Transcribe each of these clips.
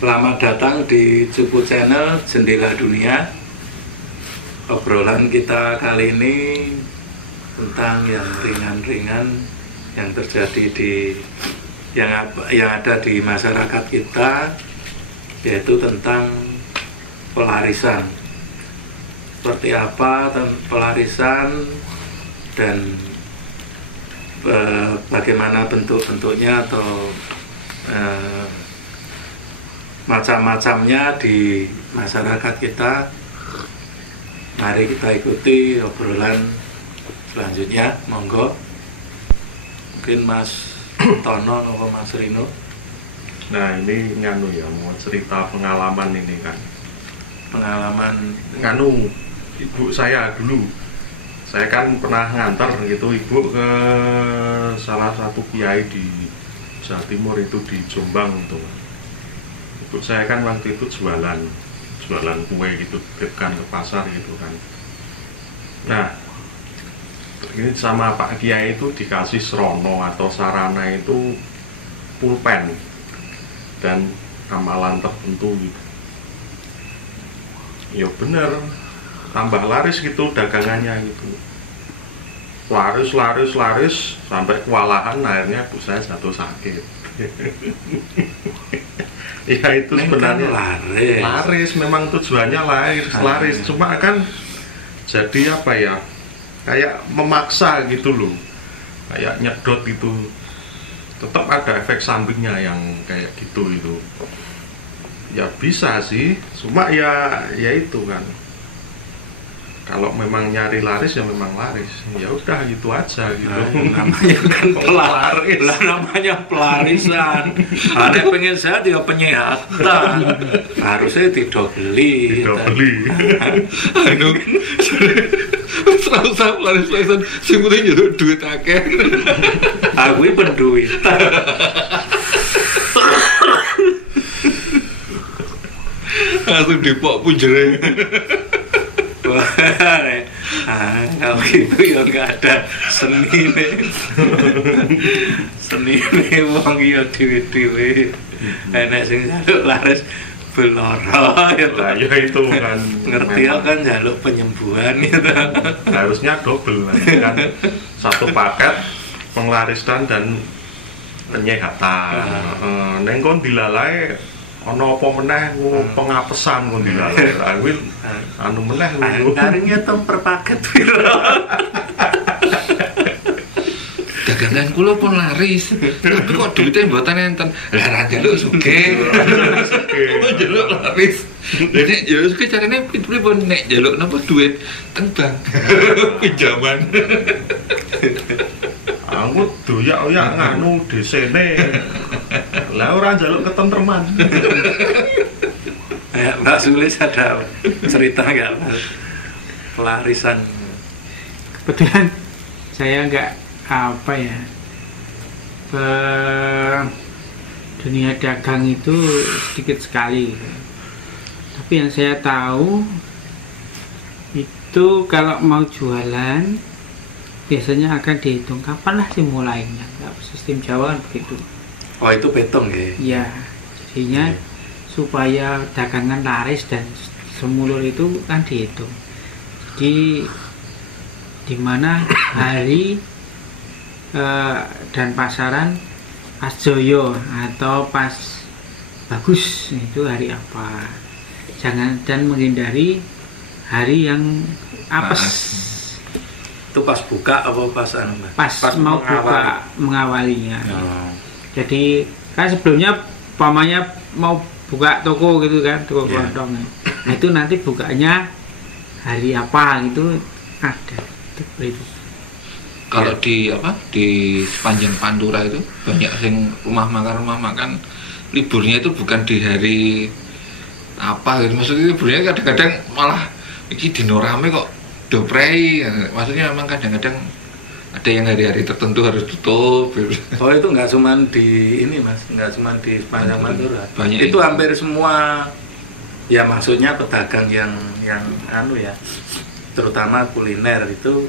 Selamat datang di Cupu Channel Jendela Dunia. Obrolan kita kali ini tentang yang ringan-ringan yang terjadi yang ada di masyarakat kita, yaitu tentang pelarisan. Seperti apa pelarisan dan bagaimana bentuk-bentuknya atau macam-macamnya di masyarakat kita. Mari kita ikuti obrolan selanjutnya, monggo. Mungkin Mas Tono atau Mas Rino. Nah, ini nganu ya, mau cerita pengalaman ini kan. Pengalaman Nganu, ibu saya dulu. Saya kan pernah ngantar gitu ibu ke salah satu kiai di Jawa Timur, itu di Jombang tuh. Ibu saya kan waktu itu jualan kue gitu, kan ke pasar gitu kan. Nah, ini sama Pak Kiai itu dikasih srono atau sarana itu pulpen dan amalan tertentu gitu. Ya bener, tambah laris gitu dagangannya gitu. Laris sampai kewalahan, akhirnya ibu saya jatuh sakit. Ya itu sebenarnya laris, memang tujuannya laris, cuma kan jadi apa ya, kayak memaksa gitu loh, kayak nyedot gitu, tetap ada efek sampingnya yang kayak gitu itu. Ya bisa sih, cuma ya itu kan, kalau memang nyari laris ya memang laris, ya udah gitu aja gitu. Namanya kan pelaris, lah namanya pelarisan. Ada pengen sehat ya penyehatan, harusnya tidak beli. Anu serasa pelarisan sing penting njaluk duit akeh. Aku iki penduitan. Langsung dipok punjere. Kalau gitu ya nggak ada seni wong ya dewe-dewe. Enak sing njaluk laris beloro ya. Nah, ya itu kan Ngerti ya kan njaluk penyembuhan gitu. Harusnya double kan, satu paket penglarisan dan penyehatan. Neng kon dilalai ana apa meneh pengapesan kon dilalai. Kuwi anu meneh lho. Garingnya tem per paket piro. Dagangan kula pun laris. Tapi kok duitnya mboten enten. Lah ra njaluk sugih. Njaluk laris. Jadi ya wis carane pripun nek njaluk napa duit teng bank. Pinjaman. Aku doyak-oyak nganu desene. Lah ora njaluk ketentreman. Ya, Mbak Sulis ada cerita nggak pelarisan? Kebetulan saya nggak dunia dagang itu sedikit sekali. Tapi yang saya tahu itu kalau mau jualan biasanya akan dihitung kapan lah sih mulainya. Sistem Jawa begitu. Oh, itu betong ya? Ya, jadinya supaya dagangan laris dan semulur itu kan dihitung. Jadi di mana hari dan pasaran pas joyo atau pas bagus itu hari apa. Jangan, dan menghindari hari yang apes. Itu pas buka apa pas anu? Pas mau buka mengawalinya. Jadi kan sebelumnya pamannya mau buka toko gitu kan, toko kelontong. Nah itu nanti bukanya hari apa gitu ada. Itu. Kalau di sepanjang Pantura itu banyak sing rumah makan liburnya itu bukan di hari apa gitu. Maksudnya liburnya kadang-kadang malah iki dino rame kok doprei. Maksudnya memang kadang-kadang ada yang hari-hari tertentu harus tutup. Oh, itu nggak cuma di ini Mas, nggak cuma di sepanjang Pantura. Banyak itu hampir semua, ya maksudnya pedagang yang anu ya, terutama kuliner itu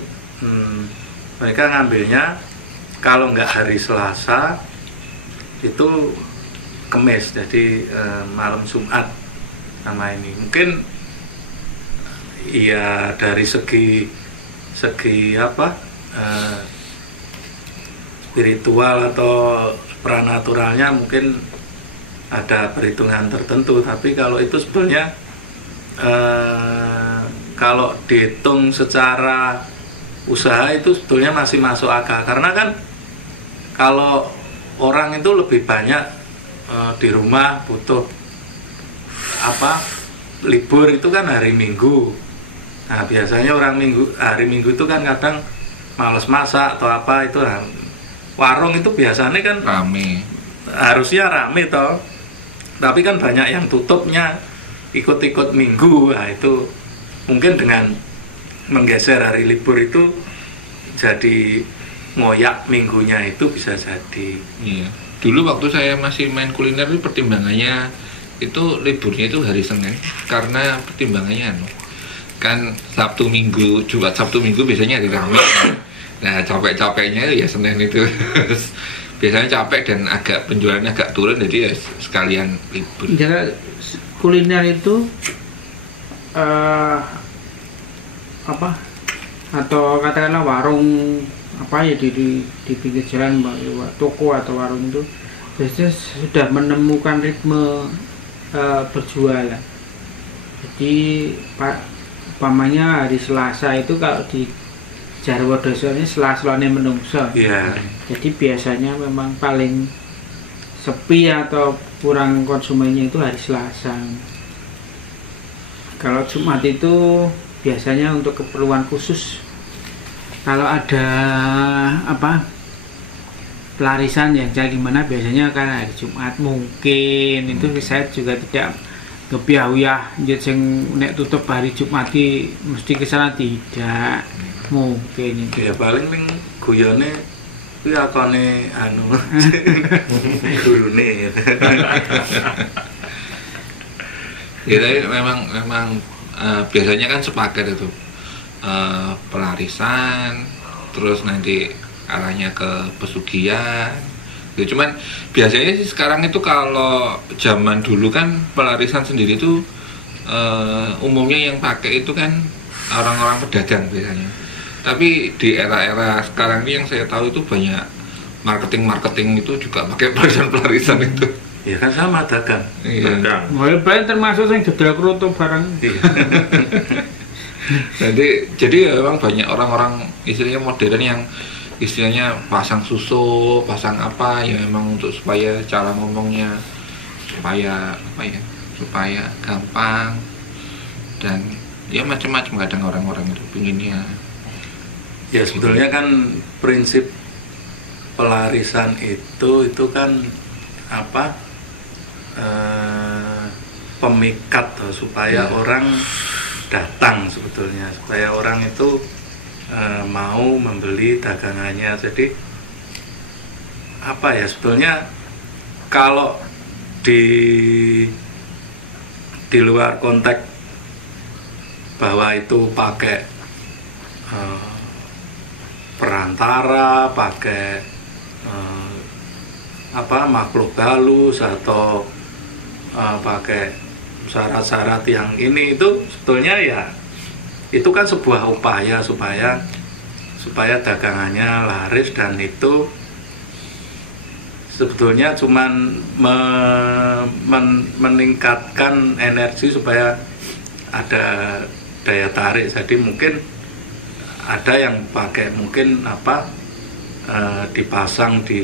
mereka ngambilnya kalau nggak hari Selasa itu Kemis, jadi malam Jumat nama ini. Mungkin ya dari segi apa spiritual atau pranaturalnya mungkin ada perhitungan tertentu, tapi kalau itu sebetulnya kalau dihitung secara usaha itu sebetulnya masih masuk akal, karena kan kalau orang itu lebih banyak di rumah butuh apa libur itu kan hari Minggu. Nah biasanya hari Minggu itu kan kadang males masak atau apa itu, warung itu biasanya kan rame, harusnya rame toh, tapi kan banyak yang tutupnya ikut-ikut Minggu. Nah itu mungkin dengan menggeser hari libur itu jadi ngoyak minggunya itu bisa jadi. Iya. Dulu waktu saya masih main kuliner itu pertimbangannya itu liburnya itu hari Senin, karena pertimbangannya kan Sabtu Minggu, Jumat Sabtu Minggu biasanya hari rame. Nah capek-capeknya ya Senin itu biasanya capek dan agak penjualannya agak turun, jadi ya sekalian libur. Jadi kuliner itu apa atau katakanlah warung apa ya di pinggir jalan, toko atau warung itu biasanya sudah menemukan ritme berjualan. Jadi umpamanya hari Selasa itu kalau di Jarwo Doso ini Selasa-selane menungso. Iya. Jadi biasanya memang paling sepi atau kurang konsumennya itu hari Selasa. Kalau Jumat itu biasanya untuk keperluan khusus. Kalau ada apa pelarisan yang jadi mana biasanya kan hari Jumat mungkin itu saya juga tidak kepiawiyah sing nek tutup hari Jumat iki mesti kesana tidak mungkin itu. Ya paling ning guyone kuwi akone anu gurune. Ya tapi memang biasanya kan sepaket itu pelarisan, terus nanti arahnya ke pesugihan. Ya, cuman biasanya sih sekarang itu kalau zaman dulu kan pelarisan sendiri itu umumnya yang pakai itu kan orang-orang pedagang biasanya. Tapi di era-era sekarang ini yang saya tahu itu banyak marketing itu juga pakai pelarisan itu. Ya kan sama dagang. Iya. Mulai termasuk yang jedal kroto barang. Jadi memang banyak orang-orang istilahnya modern yang istilahnya pasang susu, pasang apa ya memang untuk supaya cara ngomongnya supaya apa ya, supaya gampang dan ya macam-macam kadang orang-orang itu pinginnya. Ya sebetulnya kan prinsip pelarisan itu kan apa pemikat supaya orang datang sebetulnya, supaya orang itu mau membeli dagangannya. Jadi apa ya sebetulnya kalau di luar konteks bahwa itu pakai perantara, pakai makhluk halus atau pakai syarat-syarat yang ini, itu sebetulnya ya itu kan sebuah upaya supaya dagangannya laris, dan itu sebetulnya cuman meningkatkan energi supaya ada daya tarik. Jadi mungkin ada yang pakai mungkin dipasang di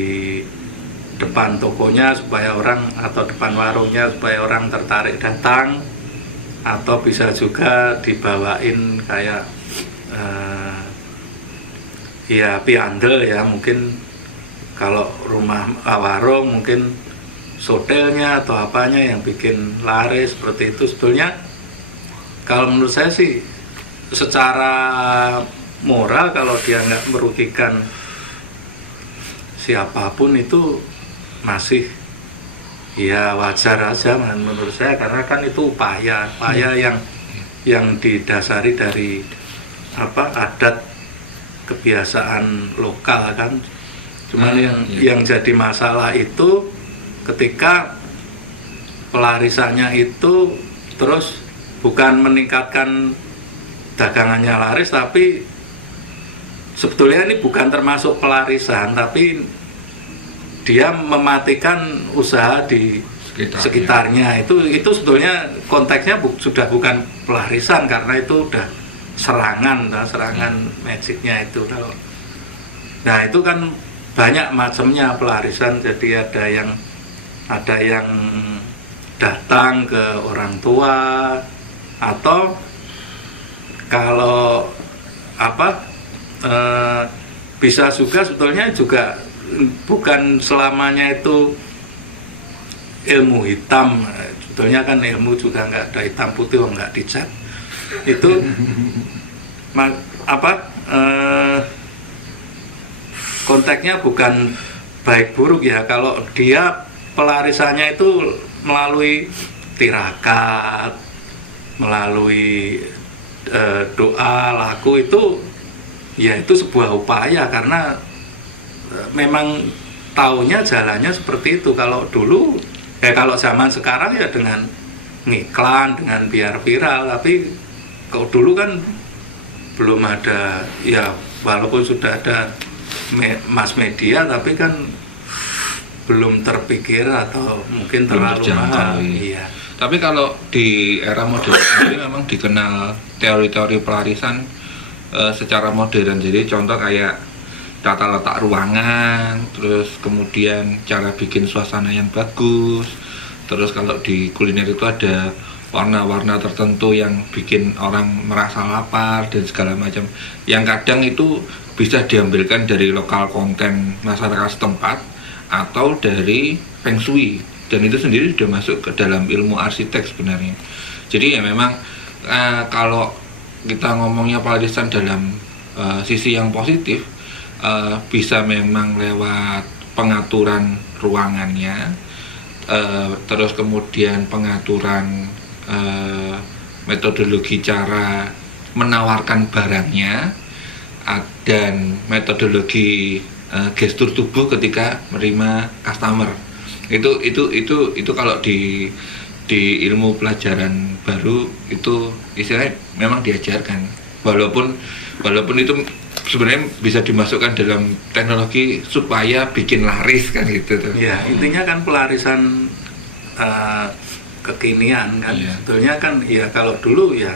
depan tokonya supaya orang, atau depan warungnya supaya orang tertarik datang, atau bisa juga dibawain kayak ya piandel ya, mungkin kalau rumah warung mungkin sotelnya atau apanya yang bikin laris seperti itu. Sebetulnya kalau menurut saya sih secara moral kalau dia nggak merugikan siapapun itu masih ya wajar aja menurut saya, karena kan itu upaya yang didasari dari adat kebiasaan lokal kan. Cuman yang jadi masalah itu ketika pelarisannya itu terus bukan meningkatkan dagangannya laris, tapi sebetulnya ini bukan termasuk pelarisan, tapi dia mematikan usaha di sekitarnya. Itu sebetulnya konteksnya sudah bukan pelarisan, karena itu udah serangan magicnya itu. Nah itu kan banyak macamnya pelarisan. Jadi ada yang datang ke orang tua, atau kalau bisa juga sebetulnya juga bukan selamanya itu ilmu hitam. Sebetulnya kan ilmu juga nggak ada hitam putih, nggak dicat. Itu konteksnya bukan baik buruk ya. Kalau dia pelarisannya itu melalui tirakat, melalui doa, laku, itu ya itu sebuah upaya, karena memang taunya jalannya seperti itu. Kalau dulu kalau zaman sekarang ya dengan ngiklan, dengan biar viral, tapi kalau dulu kan belum ada, ya walaupun sudah ada mass media, tapi kan belum terpikir atau mungkin terlalu mahal. Iya. Tapi kalau di era modern ini memang dikenal teori-teori pelarisan secara modern. Jadi contoh kayak tata letak ruangan, terus kemudian cara bikin suasana yang bagus. Terus kalau di kuliner itu ada warna-warna tertentu yang bikin orang merasa lapar dan segala macam. Yang kadang itu bisa diambilkan dari lokal konten masyarakat setempat atau dari Feng Shui, dan itu sendiri sudah masuk ke dalam ilmu arsitek sebenarnya. Jadi ya memang kalau kita ngomongnya pelarisan dalam sisi yang positif, bisa memang lewat pengaturan ruangannya, terus kemudian pengaturan metodologi cara menawarkan barangnya, dan metodologi gestur tubuh ketika menerima customer. Itu kalau di ilmu pelajaran baru itu istilahnya memang diajarkan, walaupun itu sebenarnya bisa dimasukkan dalam teknologi supaya bikin laris kan gitu tuh. Ya, intinya kan pelarisan kekinian kan. Yeah. Sebetulnya kan ya kalau dulu ya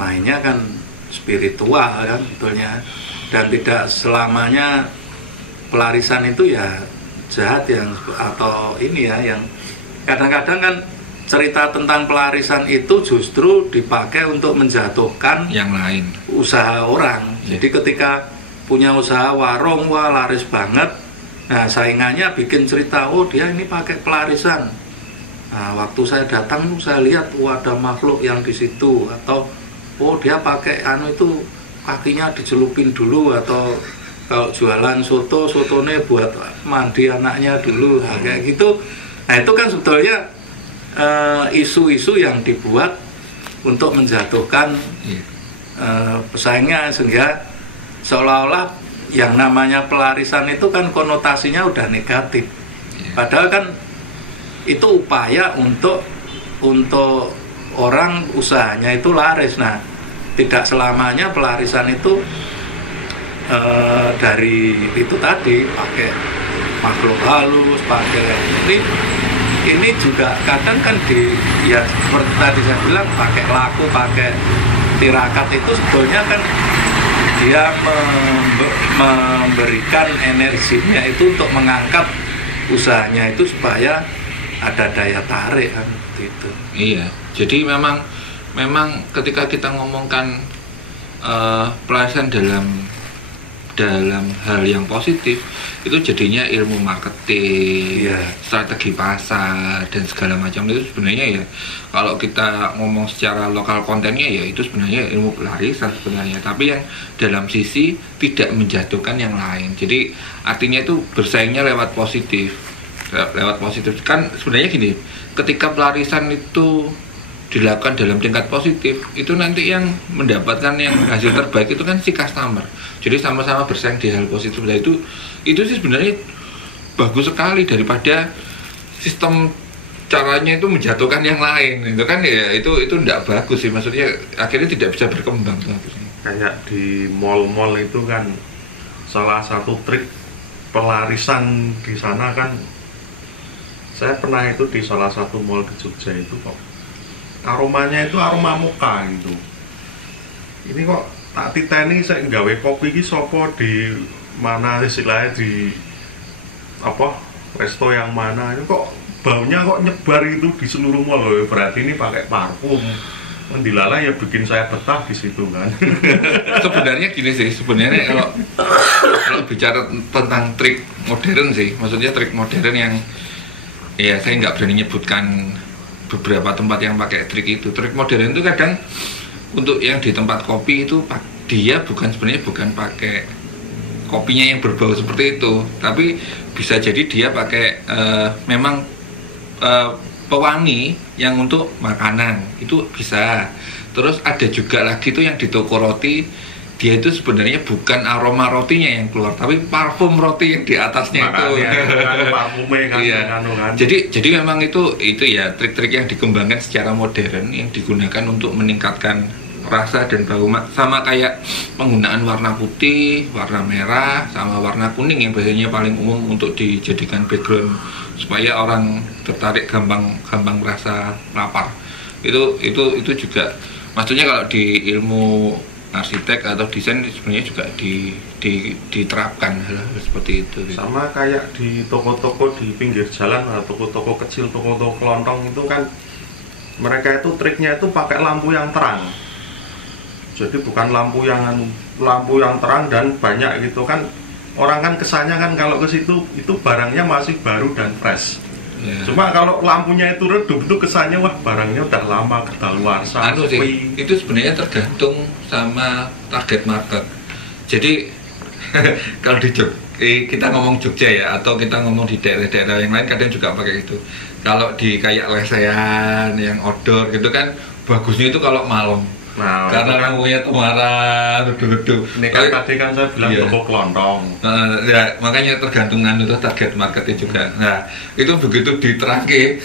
mainnya kan spiritual kan sebetulnya, dan tidak selamanya pelarisan itu ya jahat yang atau ini ya, yang kadang-kadang kan cerita tentang pelarisan itu justru dipakai untuk menjatuhkan yang lain, usaha orang. Jadi ketika punya usaha warung, wah laris banget, nah saingannya bikin cerita, oh dia ini pakai pelarisan. Nah waktu saya datang saya lihat, wah ada makhluk yang di situ, atau oh dia pakai itu kakinya dicelupin dulu, atau kalau jualan sotonya buat mandi anaknya dulu, nah, kayak gitu. Nah itu kan sebetulnya isu-isu yang dibuat untuk menjatuhkan pesaingnya, sehingga seolah-olah yang namanya pelarisan itu kan konotasinya udah negatif. Padahal kan itu upaya untuk orang usahanya itu laris. Nah tidak selamanya pelarisan itu dari itu tadi pakai makhluk halus, pakai ini juga kadang kan ya seperti tadi saya bilang, pakai laku, pakai tirakat, itu sebetulnya kan dia memberikan energinya itu untuk mengangkat usahanya itu supaya ada daya tarik kan gitu. Iya, jadi memang ketika kita ngomongkan pelarisan dalam hal yang positif, itu jadinya ilmu marketing, strategi pasar dan segala macam. Itu sebenarnya ya kalau kita ngomong secara lokal kontennya ya itu sebenarnya ilmu pelarisan sebenarnya, tapi yang dalam sisi tidak menjatuhkan yang lain. Jadi artinya itu bersaingnya lewat positif kan. Sebenarnya gini, ketika pelarisan itu dilakukan dalam tingkat positif, itu nanti yang mendapatkan yang hasil terbaik itu kan si customer. Jadi sama-sama bersaing di hal positif. Nah itu sih sebenarnya bagus sekali daripada sistem caranya itu menjatuhkan yang lain, itu kan ya itu tidak bagus sih, maksudnya akhirnya tidak bisa berkembang tuh akhirnya. Kayak di mall-mall itu kan salah satu trik pelarisan di sana kan, saya pernah itu di salah satu mall di Jogja itu kok aromanya itu aroma mocha gitu. Ini kok tak titeni saya nggawe kopi iki sopo di mana istilahnya di apa resto yang mana, ini kok baunya kok nyebar itu di seluruh mall loh, berarti ini pakai parfum. Dilala ya bikin saya betah di situ kan. Sebenarnya gini sih, sebenarnya kalau bicara tentang trik modern sih, maksudnya trik modern yang ya saya nggak berani nyebutkan beberapa tempat yang pakai trik itu. Trik modern itu kadang untuk yang di tempat kopi itu dia sebenarnya bukan pakai kopinya yang berbau seperti itu, tapi bisa jadi dia pakai memang pewangi yang untuk makanan itu bisa. Terus ada juga lagi tuh yang di toko roti, dia itu sebenarnya bukan aroma rotinya yang keluar, tapi parfum roti yang di atasnya. Makanya, itu parfumnya kan, iya. Kan. Jadi memang itu ya trik-trik yang dikembangkan secara modern yang digunakan untuk meningkatkan rasa dan bau, sama kayak penggunaan warna putih, warna merah, sama warna kuning yang biasanya paling umum untuk dijadikan background supaya orang tertarik, gampang merasa lapar. Itu juga maksudnya kalau di ilmu arsitek atau desain sebenarnya juga diterapkan hal seperti itu. Sama kayak di toko-toko di pinggir jalan atau toko-toko kecil, toko-toko kelontong itu kan mereka itu triknya itu pakai lampu yang terang. Jadi bukan lampu yang terang dan banyak gitu kan. Orang kan kesannya kan kalau ke situ itu barangnya masih baru dan fresh. Yeah. Cuma kalau lampunya itu redup itu kesannya wah barangnya udah lama kedaluarsa. Itu sebenarnya tergantung sama target market. Jadi kalau di kita ngomong Jogja ya, atau kita ngomong di daerah-daerah yang lain kadang juga pakai itu. Kalau di kayak lesehan yang outdoor gitu kan bagusnya itu kalau malam. Nah, karena lampunya kemarin redup-redup. Ini kan tadi kan saya bilang toko kelontong. Ya makanya tergantungan itu target marketnya juga. Nah itu begitu diterangke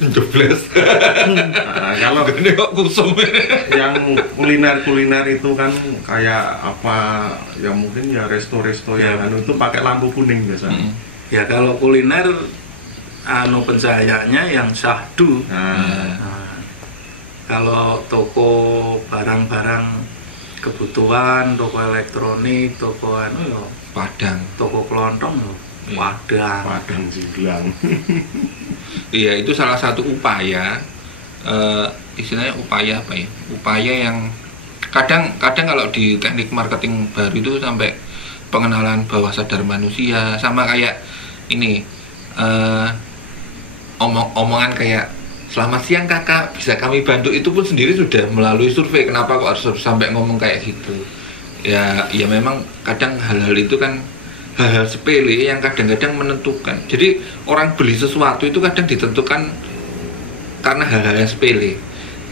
jebles. Nah, kalau ini kok kusum. Yang kuliner itu kan kayak apa? Ya mungkin ya resto-resto yang itu pakai lampu kuning biasanya. Ya kalau kuliner pencahayaannya yang syahdu. Kalau toko barang-barang kebutuhan, toko elektronik, toko padang, toko kelontong padang Jiglang. Iya, itu salah satu upaya, istilahnya upaya apa ya? Upaya yang kadang kalau di teknik marketing baru itu sampai pengenalan bawah sadar manusia, sama kayak ini omongan kayak selamat siang kakak, bisa kami bantu, itu pun sendiri sudah melalui survei. Kenapa kok harus sampai ngomong kayak gitu? Ya memang kadang hal-hal itu kan hal-hal sepele yang kadang-kadang menentukan. Jadi orang beli sesuatu itu kadang ditentukan karena hal-hal yang sepele.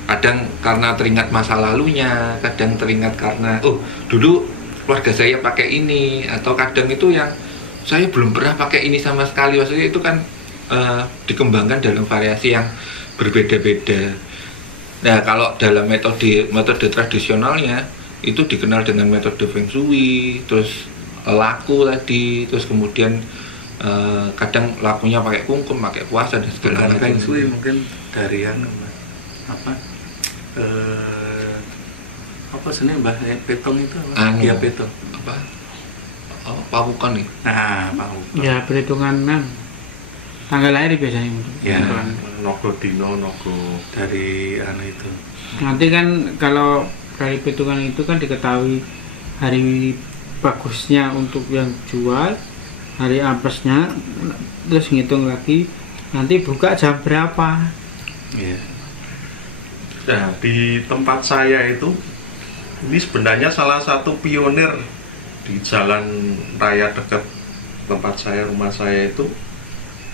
Kadang karena teringat masa lalunya, kadang teringat karena dulu keluarga saya pakai ini, atau kadang itu yang saya belum pernah pakai ini sama sekali. Maksudnya itu kan dikembangkan dalam variasi yang berbeda-beda. Nah, kalau dalam metode tradisionalnya itu dikenal dengan metode Feng Shui, terus laku tadi, terus kemudian kadang lakunya pakai kungkum, pakai puasa dan segala macam. Feng Shui mungkin dari yang apa sebenarnya Mbah Petong itu apa? Ya Petong. Apa? Pawukan nih. Nah, pawukan. Ya, perhitungan tanggal lahir biasanya. Ya. Nogo dino, nogo dari itu. Nanti kan kalau dari perhitungan itu kan diketahui hari bagusnya untuk yang jual, hari apesnya, terus ngitung lagi nanti buka jam berapa. Iya. Nah, di tempat saya itu ini sebenarnya salah satu pionir di jalan raya dekat tempat saya, rumah saya itu.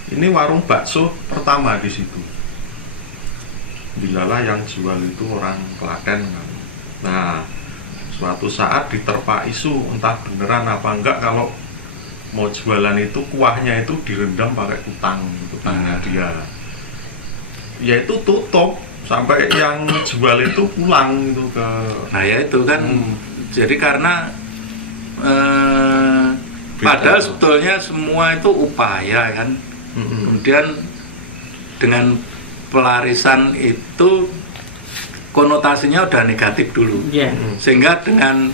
Ini warung bakso pertama di situ. Dilala yang jual itu orang Klaten kan. Nah, suatu saat diterpa isu entah beneran apa enggak kalau mau jualan itu kuahnya itu direndam pakai kutangnya dia. ya itu tutup sampai yang jual itu pulang itu ke. Nah ya itu kan jadi karena padahal sebetulnya semua itu upaya kan. Kemudian dengan pelarisan itu konotasinya udah negatif dulu, sehingga dengan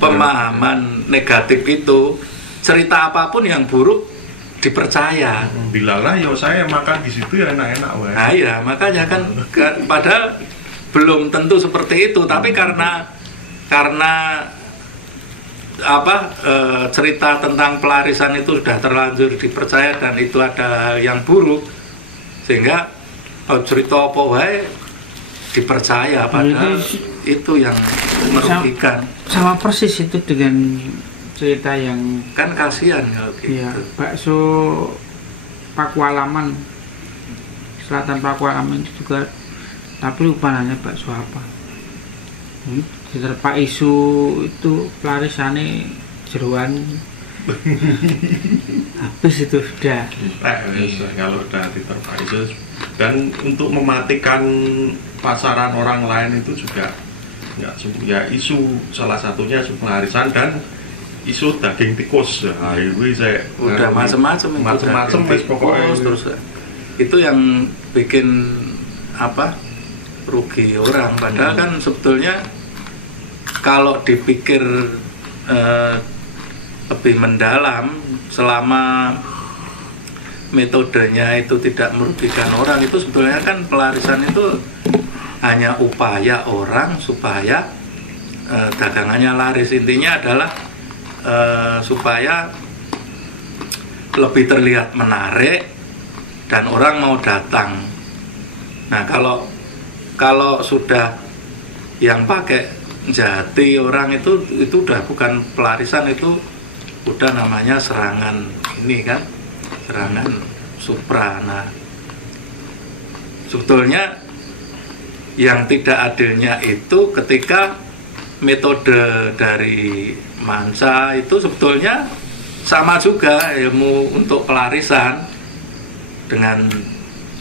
pemahaman negatif itu cerita apapun yang buruk dipercaya. Bilalah ya saya makan di situ ya enak-enak. Nah iya makanya kan padahal belum tentu seperti itu, tapi karena cerita tentang pelarisan itu sudah terlanjur dipercaya dan itu ada hal yang buruk, sehingga cerita apa wae dipercaya, padahal itu yang merugikan. Sama persis itu dengan cerita yang kan kasihan kalau gitu. Ya, bakso Pakualaman, selatan Pakualaman itu juga, tapi lupa nanya bakso apa. Diterpa isu itu pelarisannya jeruan habis itu sudah. Kalau udah diterpa isu, dan untuk mematikan pasaran orang lain itu juga ya isu, salah satunya isu pelarisan dan isu daging tikus. Nah, itu saya udah macam-macam pokoknya terus itu yang bikin rugi orang, padahal kan sebetulnya kalau dipikir lebih mendalam, selama metodenya itu tidak merugikan orang, itu sebetulnya kan pelarisan itu hanya upaya orang supaya dagangannya laris. Intinya adalah supaya lebih terlihat menarik dan orang mau datang. Nah kalau sudah yang pakai jati orang itu udah bukan pelarisan, itu udah namanya serangan ini kan, serangan supra. Nah sebetulnya yang tidak adilnya itu ketika metode dari Mansa itu sebetulnya sama juga ilmu untuk pelarisan dengan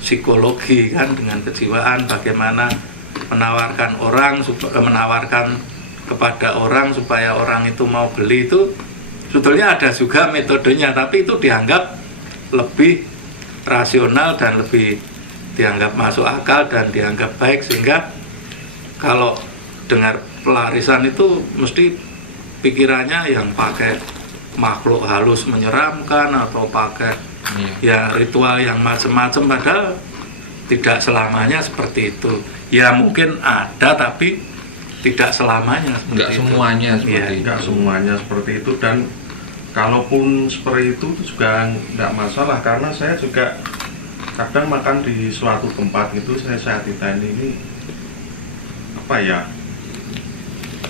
psikologi kan, dengan kejiwaan, bagaimana menawarkan kepada orang supaya orang itu mau beli, itu sebetulnya ada juga metodenya, tapi itu dianggap lebih rasional dan lebih dianggap masuk akal dan dianggap baik, sehingga kalau dengar pelarisan itu mesti pikirannya yang pakai makhluk halus menyeramkan atau pakai ya ritual yang macam-macam, padahal tidak selamanya seperti itu. Ya mungkin ada tapi tidak selamanya seperti enggak itu. Semuanya seperti ya, itu. Enggak semuanya seperti itu, dan kalaupun seperti itu juga enggak masalah, karena saya juga kadang makan di suatu tempat itu saya ditanya ini apa ya,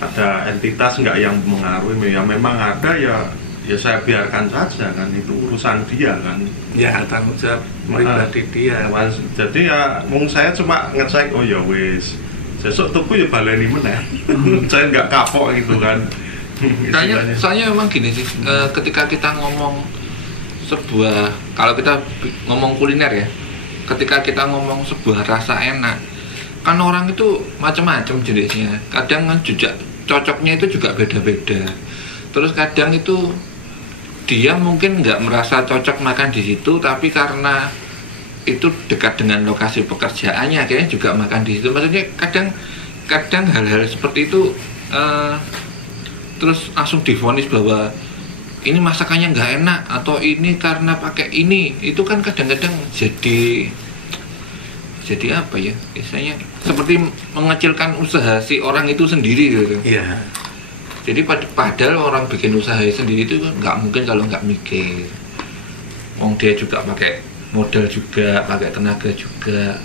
ada entitas enggak yang mengaruhi, ya memang ada ya saya biarkan saja kan, itu urusan dia kan, ya tanggung jawab pribadi dia. Jadi ya mung saya cuma ngecek, oh ya wis sesuk tuku ya baleni meneh. Saya nggak kapok gitu kan. Soalnya memang gini sih, ketika kita ngomong sebuah, kalau kita ngomong kuliner ya, ketika kita ngomong sebuah rasa enak, kan orang itu macam-macam jenisnya. Kadang kan juga cocoknya itu juga beda-beda. Terus kadang itu dia mungkin nggak merasa cocok makan di situ, tapi karena itu dekat dengan lokasi pekerjaannya akhirnya juga makan di situ. Maksudnya kadang hal-hal seperti itu terus langsung divonis bahwa ini masakannya nggak enak atau ini karena pakai ini, itu kan kadang-kadang jadi apa ya, biasanya seperti mengecilkan usaha si orang itu sendiri gitu. Iya. Jadi padahal orang bikin usaha sendiri itu nggak mungkin kalau nggak mikir. Dia juga pakai modal juga, pakai tenaga juga.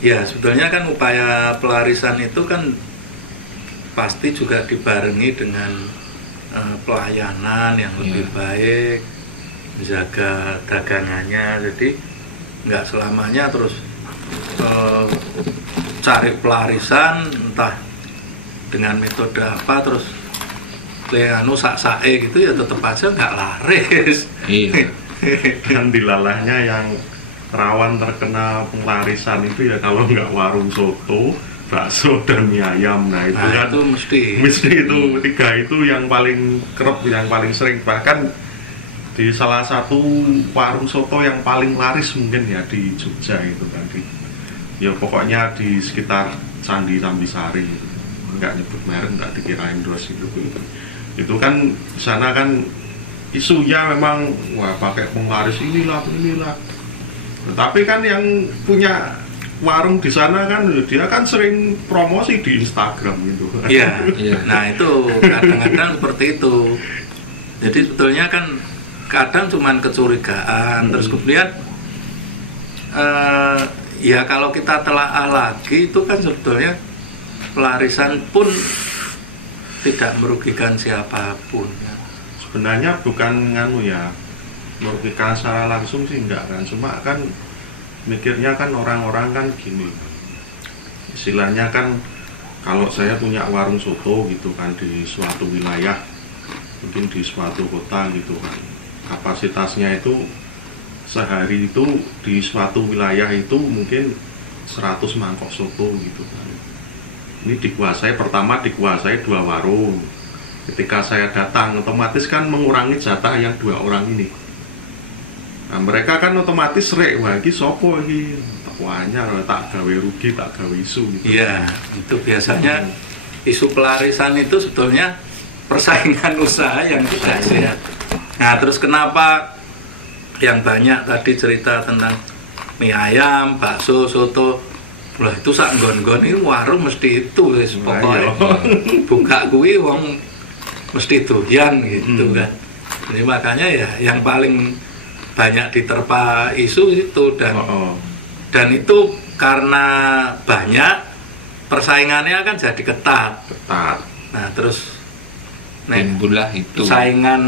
Ya sebetulnya kan upaya pelarisan itu kan pasti juga dibarengi dengan pelayanan yang lebih baik, menjaga dagangannya. Jadi nggak selamanya terus cari pelarisan entah dengan metode apa, terus sak-sae gitu ya tetap aja nggak laris. Iya. Dan dilalahnya yang rawan terkena pelarisan itu ya kalau nggak warung soto, bakso dan mie ayam. Nah itu kan itu mesti itu tiga itu yang paling kerap, yang paling sering. Bahkan di salah satu warung soto yang paling laris mungkin ya di Jogja itu kan, ya pokoknya di sekitar Candi Tambisari, nggak nyebut merek, nggak dikirain dos itu kan di sana kan isunya memang wah pakai penglaris inilah. Tapi kan yang punya warung di sana kan dia kan sering promosi di Instagram gitu. Iya. Nah itu kadang-kadang seperti itu. Jadi sebetulnya kan kadang cuman kecurigaan, terus kemudian ya kalau kita telaah lagi itu kan sebetulnya pelarisan pun tidak merugikan siapapun. Sebenarnya bukan nganu ya, merugikan secara langsung sih enggak kan, cuma kan mikirnya kan orang-orang kan gini, istilahnya kan kalau saya punya warung soto gitu kan di suatu wilayah, mungkin di suatu kota gitu kan, kapasitasnya itu sehari itu di suatu wilayah itu mungkin 100 mangkok soto gitu kan. Ini pertama dikuasai 2 warung. Ketika saya datang otomatis kan mengurangi jatah yang 2 orang ini. Nah mereka kan otomatis rek, wah ini sopo ini takwanya, tak gawe rugi, tak gawe isu gitu. Iya, itu biasanya isu pelarisan itu sebetulnya persaingan usaha yang tidak sehat. Nah terus kenapa yang banyak tadi cerita tentang mie ayam, bakso, soto, lah itu sak nggon-nggon ini warung mesti itu pokoknya buka kuwi wong mesti doyan gitu kan. Jadi makanya ya yang paling banyak diterpa isu itu dan itu karena banyak persaingannya kan jadi ketat. Nah terus timbullah itu saingan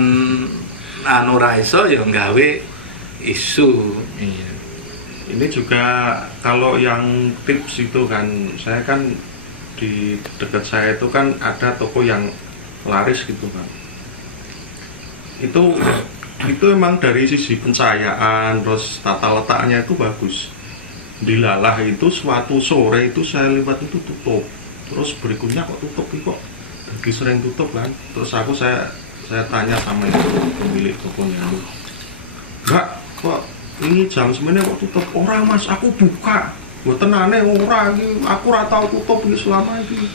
anu ra iso ya nggawe isu. Iya. Ini juga kalau yang tips itu kan, saya kan di dekat saya itu kan ada toko yang laris gitu kan. Itu memang dari sisi pencahayaan, terus tata letaknya itu bagus. Di Lalah itu suatu sore itu saya lewat itu tutup, terus berikutnya kok tutup kok lagi sering tutup kan. Terus saya tanya sama itu pemilik tokonya itu, Mbak kok ini jam semuanya kok tutup? Orang mas aku buka, gue tenane orang ini, aku ratau tutup ini selama ini.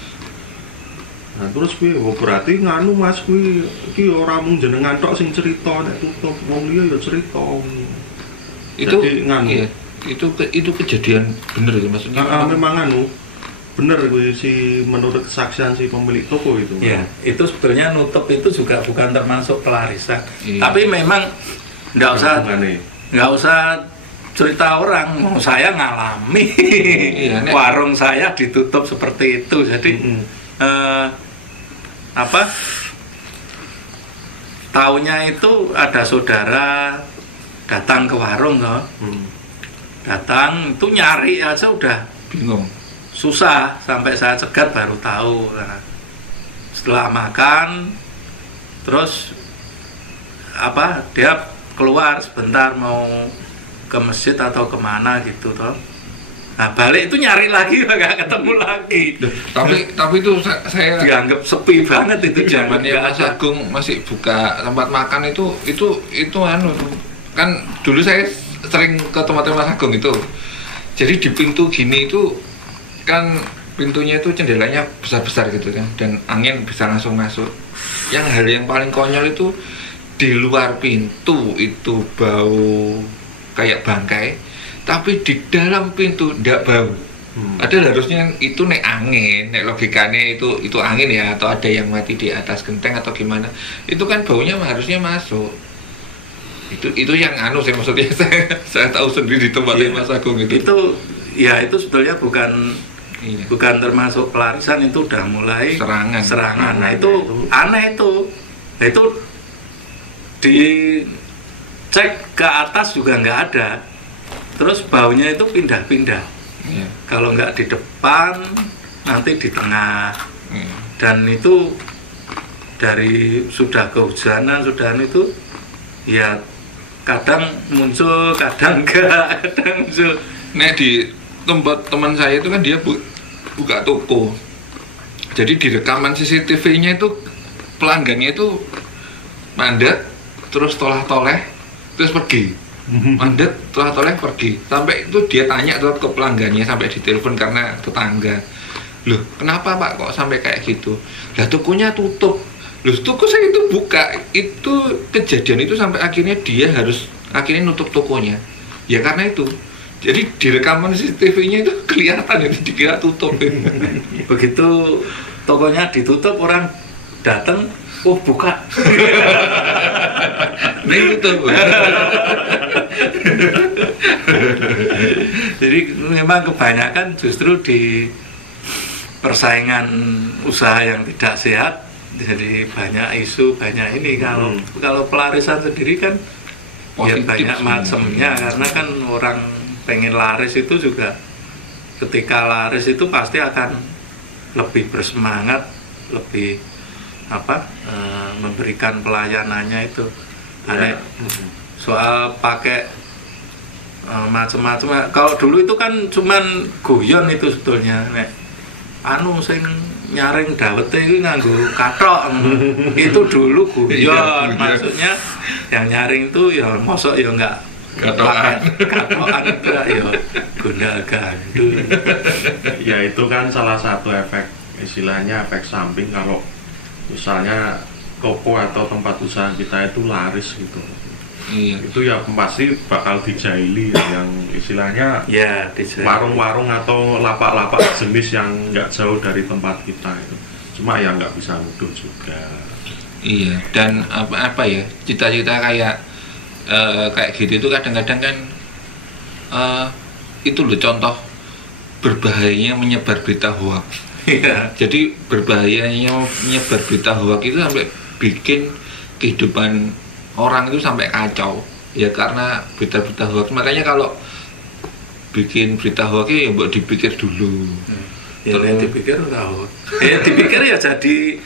Nah terus gue, berarti nganu mas gue, ini orang mung jenengan tok sing cerita nek tutup, wong liya ya cerita. Itu jadi, nganu. Iya, itu kejadian bener ya maksudnya. Memang nganu, bener gue si menurut kesaksian si pemilik toko itu. Ya, itu sebetulnya nutup itu juga bukan termasuk pelarisan. Iya. Tapi memang nggak usah cerita orang, saya ngalami iya, warung saya ditutup seperti itu. Jadi taunya itu ada saudara datang ke warung loh. Datang itu nyari aja udah bingung, susah, sampai saya cegat baru tahu. Nah, setelah makan terus dia keluar sebentar mau ke masjid atau kemana gitu toh. Nah balik itu nyari lagi nggak ketemu lagi. Tapi itu saya dianggap sepi banget itu zamannya Mas Agung masih buka tempat makan itu anu kan dulu saya sering ke tempatnya Mas Agung itu. Jadi di pintu gini itu kan pintunya itu jendelanya besar-besar gitu kan dan angin bisa langsung masuk. Hal yang paling konyol itu di luar pintu itu bau kayak bangkai. Tapi di dalam pintu tidak bau. Ada harusnya itu nek angin, nek logikanya itu angin ya, atau ada yang mati di atas genteng atau gimana. Itu kan baunya harusnya masuk. Itu yang anu saya maksudnya saya tahu sendiri di tempatnya Mas Agung itu. Itu sebetulnya bukan termasuk pelarisan, itu udah mulai serangan. Nah itu aneh itu. Nah, itu dicek ke atas juga nggak ada. Terus baunya itu pindah-pindah. Kalau nggak di depan, nanti di tengah. Dan itu dari sudah kehujanan, itu ya kadang muncul, kadang enggak, kadang muncul. Nah di tempat teman saya itu kan dia buka toko. Jadi di rekaman CCTV-nya itu pelanggannya itu mandek, terus toleh-toleh, terus pergi. Mandek, toleh-toleh, pergi. Sampai itu dia tanya tuh ke pelanggannya, sampai ditelepon karena tetangga. Loh, kenapa Pak kok sampai kayak gitu? Lah tokonya tutup. Loh, toko saya itu buka. Itu kejadian itu sampai akhirnya dia harus akhirnya nutup tokonya. Ya karena itu. Jadi di rekaman CCTV-nya itu kelihatan itu dikira tutup. Begitu tokonya ditutup, orang datang, oh buka. Nah itu tuh. Jadi memang kebanyakan justru di persaingan usaha yang tidak sehat, jadi banyak isu, banyak ini. Kalau pelarisan sendiri kan ya banyak macamnya, karena kan orang pengen laris itu juga ketika laris itu pasti akan lebih bersemangat, lebih memberikan pelayanannya itu. Aneh soal pakai macam-macam. Kalau dulu itu kan cuman guyon itu sebetulnya, sing nyaring dawete itu nganggo kathok. Itu dulu guyon, maksudnya yang nyaring itu ya mosok ya enggak Katokan itu ya gundal gandul. Ya itu kan salah satu efek, istilahnya efek samping kalau misalnya toko atau tempat usaha kita itu laris gitu. Iya. Itu ya pasti bakal dijaili yang istilahnya Ya, warung-warung atau lapak-lapak jenis yang nggak jauh dari tempat kita itu. Cuma ya nggak bisa nuduh juga. Iya, dan apa ya, cita-cita kayak gitu itu kadang-kadang kan itu loh contoh berbahayanya menyebar berita hoax. Iya. Jadi berbahayanya menyebar berita hoax itu sampai bikin kehidupan orang itu sampai kacau. Ya karena berita-berita hoax. Makanya kalau bikin berita hoax ya buat dipikir dulu. Ya dipikir tahu. Ya dipikir ya jadi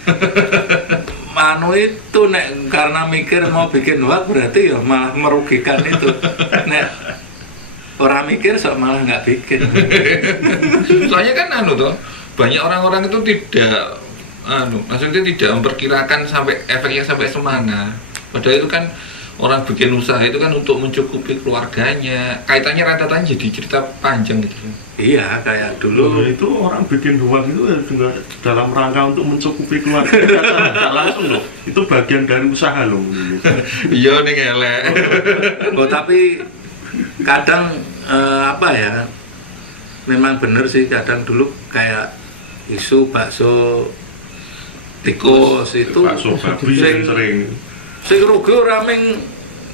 itu karena mikir mau bikin hoax berarti ya malah merugikan itu. Orang mikir malah nggak bikin. Soalnya kan tuh banyak orang-orang itu tidak maksudnya tidak memperkirakan sampai efeknya sampai semana. Padahal itu kan orang bikin usaha itu kan untuk mencukupi keluarganya. Kaitannya rentetannya jadi cerita panjang gitu. Iya, kayak dulu itu orang bikin hoax itu juga dalam rangka untuk mencukupi keluarga. Tidak langsung loh. Itu bagian dari usaha loh. Iya nih elek. Tapi kadang memang bener sih, kadang dulu kayak isu bakso tikus itu bakso babi sering rugi orang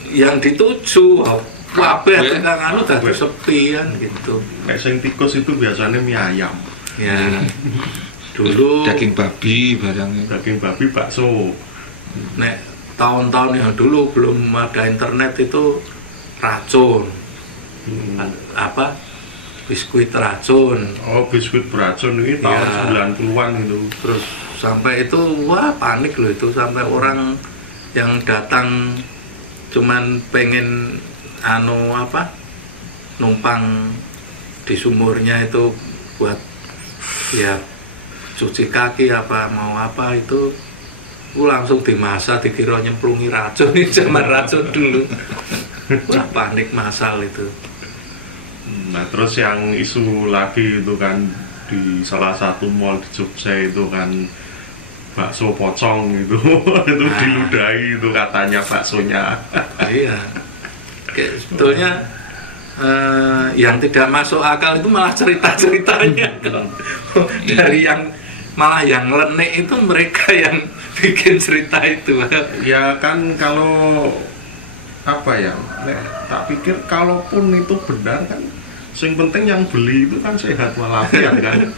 yang dituju kabeh tekan dadi sepian gitu. Nek sing tikus itu biasanya mie ayam. Ya. Dulu daging babi barangnya. Daging babi bakso. Nek tahun-tahun yang dulu belum ada internet itu racun. Biskuit racun. Oh, biskuit beracun ini tahun 90-an itu. Terus sampai itu wah panik loh itu, sampai orang yang datang cuman pengen numpang di sumurnya itu buat ya cuci kaki itu langsung dimasak, dikira nyemplungi racun. Ini zaman racun dulu. Wah panik masal itu. Nah terus yang isu lagi itu kan di salah satu mall di Jogja itu kan bakso pocong itu itu diludahi itu katanya baksonya. Iya. Sebetulnya yang tidak masuk akal itu malah cerita-ceritanya. Dari yang malah yang lenek itu mereka yang bikin cerita itu. Ya kan kalau tak pikir kalaupun itu benar kan yang penting yang beli itu kan sehat walafiat kan.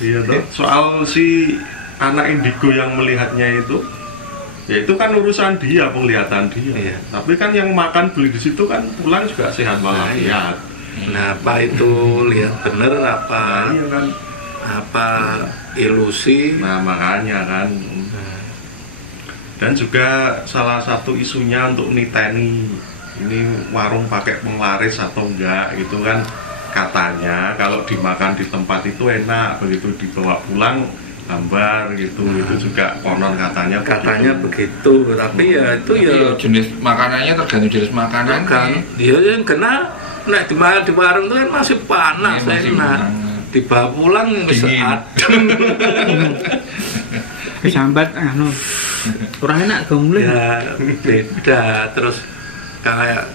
Iya toh. Soal si anak indigo yang melihatnya itu, ya itu kan urusan dia, penglihatan dia. Iya. Tapi kan yang makan beli di situ kan pulang juga sehat walafiat. Nah, apa itu lihat bener apa? Iya kan. Apa ilusi? Nah makanya kan. Dan juga salah satu isunya untuk niteni ini warung pakai penglaris atau enggak gitu kan. Katanya kalau dimakan di tempat itu enak, begitu dibawa pulang hambar gitu. Itu juga konon katanya begitu, tapi ya itu ya jenis makanannya tergantung jenis makanan kan. Dia yang kena nek di warung itu kan masih panas, masih enak. Dibawa pulang dingin. adem. Kesambat ora enak gomule. Ya beda. Terus kayak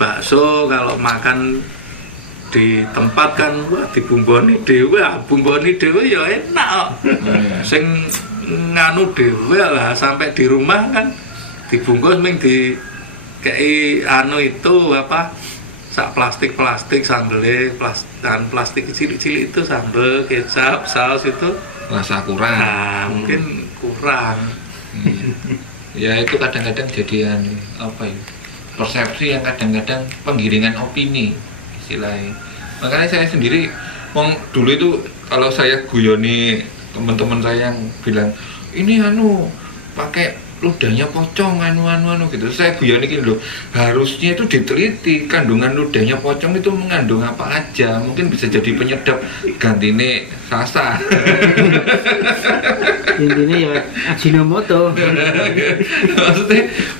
bakso kalau makan di tempat kan wah dibumboni dhewe, bumboni dhewe ya enak. Sing nganu dhewe lah, sampai di rumah kan dibungkus ming di kei anu itu apa sak plastik sambelnya plastik cilik-cilik itu sambel kecap saus itu rasa kurang. Nah, mungkin kurang. Ya itu kadang-kadang jadian apa ya, persepsi yang kadang-kadang penggiringan opini istilahnya. Makanya saya sendiri dulu itu kalau saya guyoni teman-teman saya yang bilang ini pakai ludahnya pocong gitu, saya guyoni gitu loh, harusnya itu diteliti kandungan ludahnya pocong itu mengandung apa aja, mungkin bisa jadi penyedap gantine sasa. Intinya ya Ajinomoto.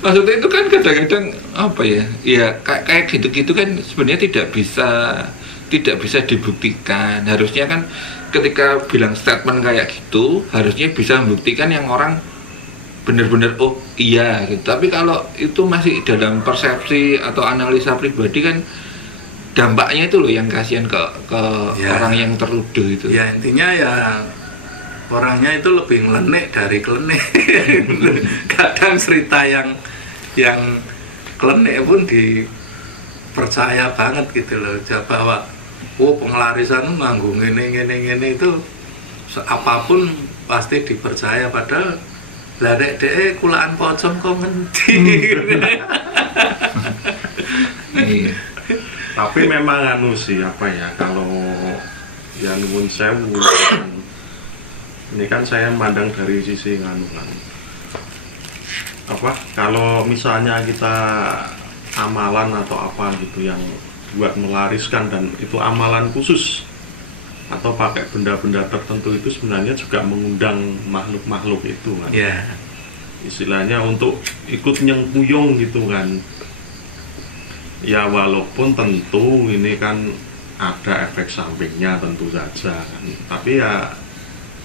maksudnya itu kan kadang-kadang apa ya, ya kayak gitu-gitu kan sebenarnya tidak bisa dibuktikan. Harusnya kan ketika bilang statement kayak gitu harusnya bisa membuktikan yang orang benar-benar oh iya gitu. Tapi kalau itu masih dalam persepsi atau analisa pribadi kan dampaknya itu loh yang kasihan ke ya, orang yang tertuduh itu. Ya intinya ya orangnya itu lebih ngelenek dari klenik. Kadang cerita yang klenik pun dipercaya banget gitu loh. Bahwa pengelarisan nganggo ngene itu apapun pasti dipercaya, padahal lah dek kulaan pocong kok ngendi. Iya. Tapi memang sih apa ya, kalau ya nuwun sewu ini kan saya memandang dari sisi apa, kalau misalnya kita amalan atau apa gitu yang buat melariskan dan itu amalan khusus atau pakai benda-benda tertentu, itu sebenarnya juga mengundang makhluk-makhluk itu kan. Ya. Istilahnya untuk ikut nyengkuyung gitu kan. Ya walaupun tentu ini kan ada efek sampingnya tentu saja kan. Tapi ya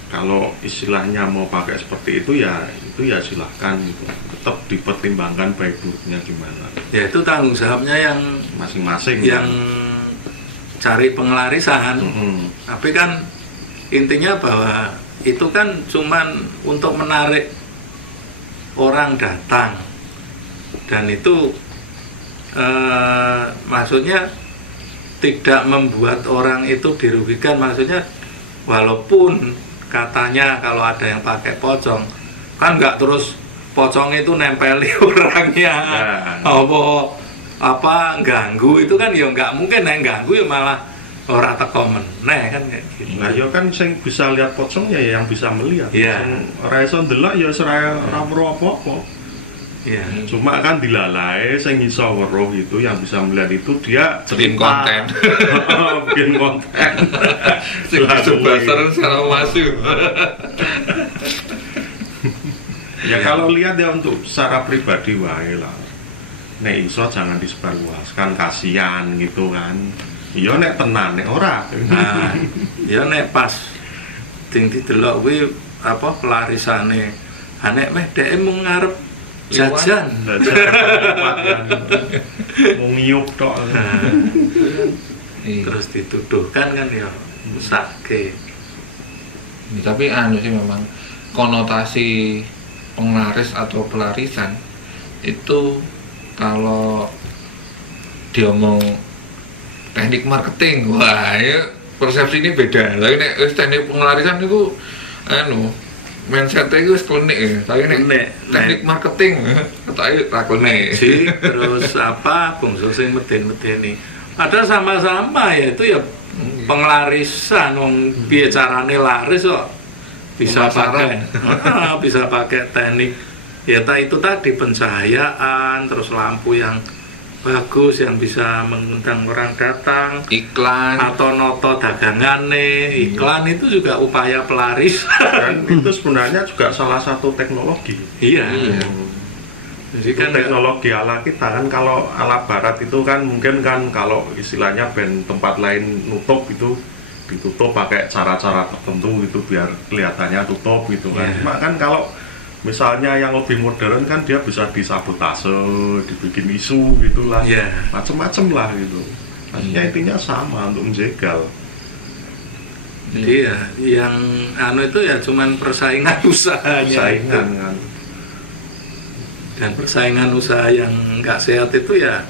kalau istilahnya mau pakai seperti itu ya silahkan gitu. Tetap dipertimbangkan baik buruknya gimana. Ya itu tanggung jawabnya yang masing-masing yang kan. Cari pengelarisan. Tapi kan intinya bahwa itu kan cuman untuk menarik orang datang, dan itu maksudnya tidak membuat orang itu dirugikan. Maksudnya walaupun katanya kalau ada yang pakai pocong kan nggak terus pocong itu nempeli orangnya apa ganggu, itu kan ya nggak mungkin yang ganggu ya malah orang teko meneh kan kayak gitu. Nah ya kan sing bisa lihat pocong ya yang bisa melihat. Iya. Ora iso ndelok ya ora weruh apa-apa. Iya. Cuma kan dilalai sing iso weruh itu yang bisa melihat itu dia Bikin konten. bikin konten. Sebasar secara masuk. Ya kalau lihat ya untuk secara pribadi wae lah. Nek iso jangan disebarluaskan, kasihan gitu kan. Iya nek tenan, nek ora. Nah, ya nek pas ding didelok kuwi apa pelarisane. Ha nek meh dhek mung ngarep jajan. Mau ngiyup tok. Terus dituduhkan kan ya mesake. Tapi sih memang konotasi penglaris atau pelarisan itu kalau diomong teknik marketing, wah ya persepsi ini beda. Tapi nek teknik pengelarisan itu mindset-nya itu klenik ya. Tapi nek teknik marketing katanya tak klenik. Terus apa bungsu sing meden-medeni. Padahal sama-sama ya itu ya pengelarisan, piye carane laris kok bisa pakai teknik ya itu tadi pencahayaan, terus lampu yang bagus yang bisa mengundang orang datang iklan atau noto dagangane. Iklan itu juga upaya pelaris. Dan itu sebenarnya juga salah satu teknologi. Iya. Jadi Itu kan teknologi ala kita kan, kalau ala barat itu kan mungkin kan kalau istilahnya band tempat lain nutup itu ditutup pakai cara-cara tertentu gitu biar kelihatannya tutup gitu kan. Yeah. Cuma kan kalau misalnya yang lebih modern kan dia bisa disabotase, dibikin isu gitulah, Iya. macem-macem lah gitu. Maksudnya intinya sama untuk menjegal. Jadi ya yang itu ya cuman persaingan usahanya. Saingan itu. kan. Dan persaingan usaha yang nggak sehat itu ya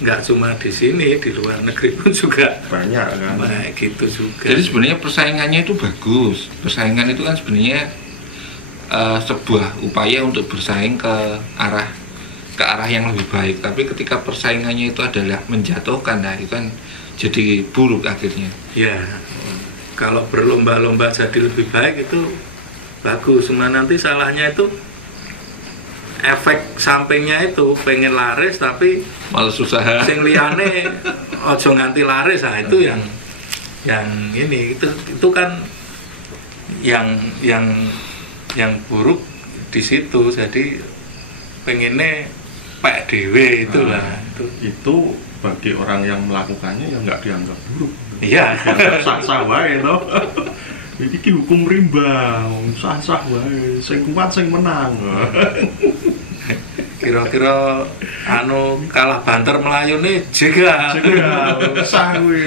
nggak cuma di sini, di luar negeri pun juga Banyak kan. kayak gitu juga. jadi sebenarnya persaingannya itu bagus. Persaingan itu kan sebenarnya sebuah upaya untuk bersaing ke arah yang lebih baik. Tapi ketika persaingannya itu adalah menjatuhkan, nah itu kan jadi buruk akhirnya. Ya, kalau berlomba-lomba jadi lebih baik itu bagus. Cuma nanti salahnya itu efek sampingnya itu pengen laris tapi Males usaha. sing liyane ojo nganti laris. Nah itu yang ini itu kan yang buruk di situ. Jadi pengennya pek dewe itulah Itu bagi orang yang melakukannya ya nggak dianggap buruk. iya. Dianggap sah-sah wae to. Iki hukum rimba, sah-sah wae. Sing kuat sing menang. Kira-kira kalah banter Melayu nih jegal. Sah kuwi.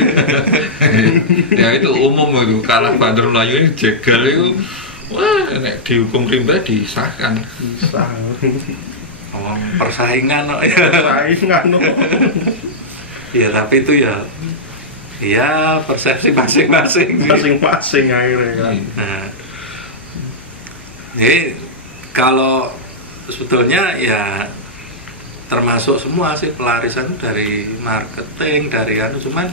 Ya itu umum itu, kalah banter Melayu ini jegal itu. Wah, nek dihukum rimba disahkan. Sah. Oh, persaingan kok ya. Saingan. Ya tapi itu ya persepsi masing-masing sih. Masing-masing akhirnya kan. Nah, jadi kalau sebetulnya ya termasuk semua sih pelarisan dari marketing, dari cuman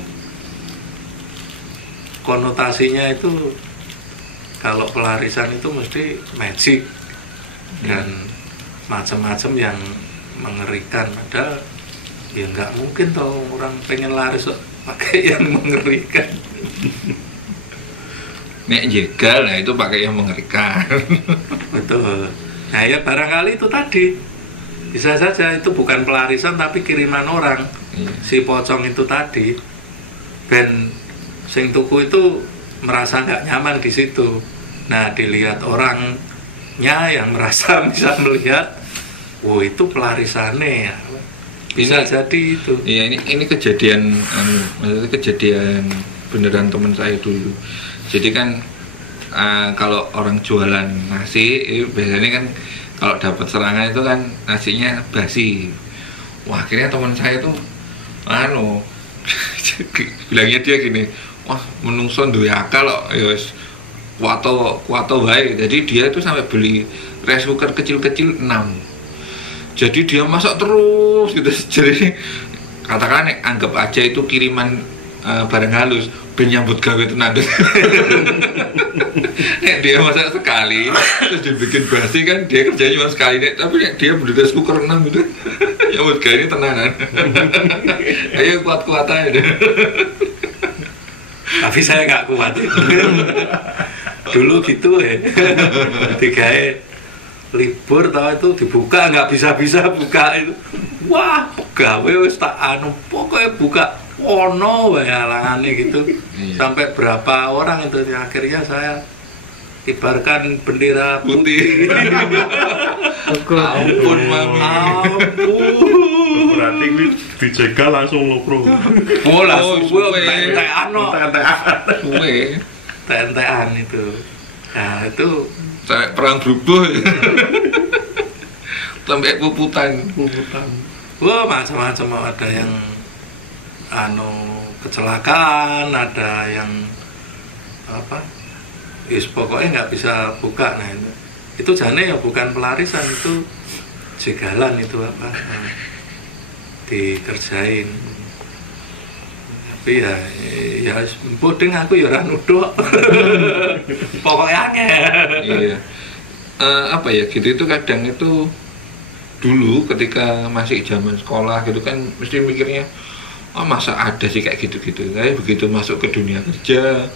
konotasinya itu kalau pelarisan itu mesti magic dan macam-macam yang mengerikan. Padahal ya nggak mungkin toh orang pengen laris kok pakai yang mengerikan. Nek jegal, nah itu pakai yang mengerikan. Betul. Nah ya barangkali itu tadi bisa saja itu bukan pelarisan tapi kiriman orang. Si pocong itu tadi, ben sing tuku itu merasa nggak nyaman di situ. Nah dilihat orangnya yang merasa bisa melihat, oh itu pelarisannya ya. Bisa jadi itu. Iya, ini kejadian maksudnya kejadian beneran teman saya dulu. Jadi kan kalau orang jualan nasi biasanya kan kalau dapat serangan itu kan nasinya basi. Wah, akhirnya teman saya tuh bilangnya dia gini, wah menungso duwe akal kok ya wis kuato wae. Jadi dia tuh sampai beli rice cooker kecil-kecil 6. Jadi dia masak terus gitu. Jadi katakan anggap aja itu kiriman barang halus, ben nyambut gawe tenan. Dia masak sekali terus dibikin basi kan, dia kerjanya cuma sekali nek, tapi dia beli rice cooker 6 gitu. Nyambut gawe ini tenanan. Ayo kuat-kuat aja. Tapi saya nggak kuat. Dulu gitu ya. Digawe libur tau itu dibuka nggak bisa buka itu. Wah, gawe wis tak pokoknya buka ono wae alangane gitu. Iya. Sampai berapa orang itu akhirnya saya kibarkan bendera putih. Ampun mami. Ampun. Berarti ini dijegal langsung lokro. Oh, langsung suwe. TNT-an no. Suwe. TNT-an itu. Nah, itu Sampai perang berubah. Sampai puputan. wah macam-macam, ada yang kecelakaan, ada yang apa? Pokoknya nggak bisa buka. Nah, itu jane ya bukan pelarisan, itu jegalan itu apa? Dikerjain. Tapi ya puding aku ya ora nuduh. Pokoknya Iya. Apa ya gitu itu kadang itu dulu ketika masih zaman sekolah gitu kan mesti mikirnya oh masa ada sih kayak gitu-gitu. Tapi begitu masuk ke dunia kerja